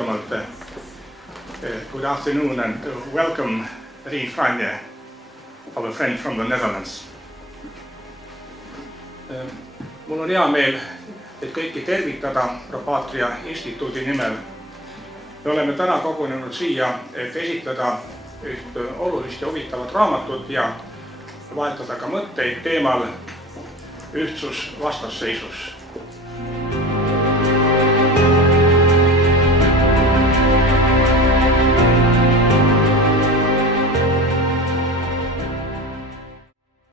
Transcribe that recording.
kaugemalt. Good afternoon and welcome Riin Franje, our friend from the Netherlands. Mul on hea meel, et kõiki tervitada Propatria instituudi nimel. Me oleme täna kogunenud siia, et esitada üht olulist ja huvitavat raamatut ja vahetada ka mõtteid teemal ühtsus vastasseisus.